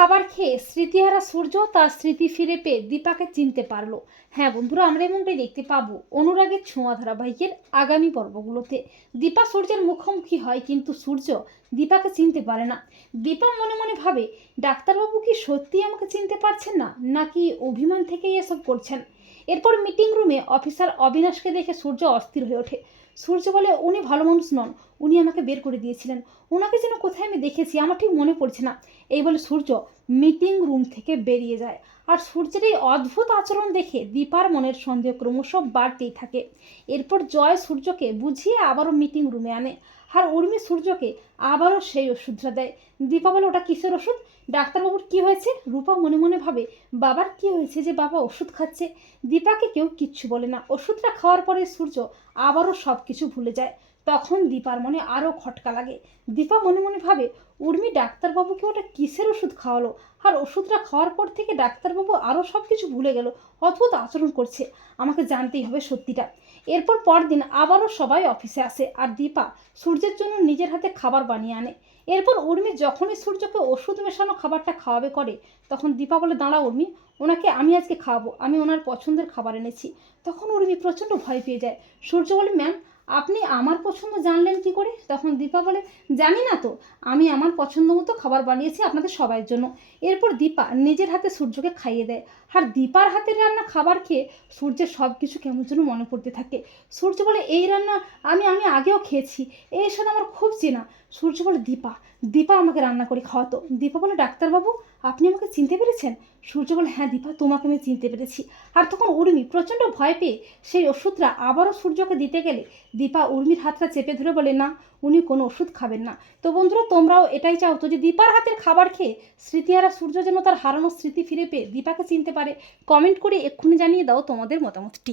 খাবার খেয়ে স্মৃতিহারা সূর্য তার স্মৃতি ফিরে পেয়ে দীপাকে চিনতে পারল। হ্যাঁ বন্ধুরা, আমরা এমনটাই দেখতে পাবো অনুরাগের ছোঁয়া ধারাবাহিকের আগামী পর্বগুলোতে। দীপা সূর্যের মুখোমুখি হয় কিন্তু সূর্য দীপাকে চিনতে পারে না। দীপা মনে মনে ভাবে, ডাক্তারবাবু কি সত্যি আমাকে চিনতে পারছেন না, নাকি অভিমান থেকেই এসব করছেন? এরপর মিটিং রুমে অফিসার অবিনাশকে দেখে সূর্য অস্থির হয়ে ওঠে। সূর্য বলে উনি ভালো মানুষ নন, উনি আমাকে বের করে দিয়েছিলেন। ওনাকে যেন কোথায় আমি দেখেছি, আমার ঠিক মনে পড়ছে না। এই বলে সূর্য মিটিং রুম থেকে বেরিয়ে যায়। আর সূর্যের এই অদ্ভুত আচরণ দেখে দীপার মনের সন্দেহ ক্রমশ বাড়তেই থাকে। এরপর জয় সূর্যকে বুঝিয়ে আবারও মিটিং রুমে আনে আর উর্মি সূর্যকে আবারও সেই ওষুধটা দেয়। দীপা বলে, ওটা কিসের ওষুধ? ডাক্তারবাবুর কি হয়েছে? রূপা মনে মনে ভাবে, বাবার কি হয়েছে যে বাবা ওষুধ খাচ্ছে? দীপাকে কেউ কিচ্ছু বলে না। ওষুধটা খাওয়ার পরে সূর্য আবারও সব কিছু ভুলে যায়। তখন দীপার মনে আরও খটকা লাগে। দীপা মনে মনে ভাবে, উর্মি ডাক্তারবাবুকে ওটা কিসের ওষুধ খাওয়ালো? আর ওষুধটা খাওয়ার পর থেকে ডাক্তারবাবু আরও সব কিছু ভুলে গেল, অদ্ভুত আচরণ করছে। আমাকে জানতেই হবে সত্যিটা। এরপর পরদিন আবারও সবাই অফিসে আসে আর দীপা সূর্যের জন্য নিজের হাতে খাবার বানিয়ে আনে। এরপর উর্মি যখনই সূর্যকে ওষুধ মেশানো খাবারটা খাওয়াবে করে, তখন দীপা বলে দাঁড়া উর্মি, ওনাকে আমি আজকে খাওয়াবো। আমি ওনার পছন্দের খাবার এনেছি। তখন উর্মি প্রচণ্ড ভয় পেয়ে যায়। সূর্য বলে, ম্যাম আপনি আমার পছন্দ জানলেন কি করে? তখন দীপা বলে, জানি না তো, আমি আমার পছন্দ মতো খাবার বানিয়েছি আপনাদের সবাইয়ের জন্য। এরপর দীপা নিজের হাতে সূর্যকে খাইয়ে দেয়। আর দীপার হাতের রান্না খাবার খেয়ে সূর্যের সব কিছু কেমন যেন মনে পড়তে থাকে। সূর্য বলে, এই রান্না আমি আমি আগেও খেয়েছি। এই সাথে আমার খুব চেনা। সূর্য বলে, দীপা দীপা আমাকে রান্না করে খাওয়াতো। দীপা বলে, ডাক্তারবাবু, আপনি আমাকে চিনতে পেরেছেন? সূর্য বলে হ্যাঁ দীপা, তোমাকে আমি চিনতে পেরেছি। আর তখন উর্মি প্রচণ্ড ভয় পেয়ে সেই ওষুধটা আবারও সূর্যকে দিতে গেলে দীপা উর্মির হাতটা চেপে ধরে বলে, না, উনি কোনো ওষুধ খাবেন না। তো বন্ধুরা, তোমরাও এটাই চাও তো যে দীপার হাতের খাবার খেয়ে স্মৃতিহারা সূর্য যেন তার হারানো স্মৃতি ফিরে পেয়ে দীপাকে চিনতে পারে। কমেন্ট করে এক্ষুনি জানিয়ে দাও তোমাদের মতামতটি।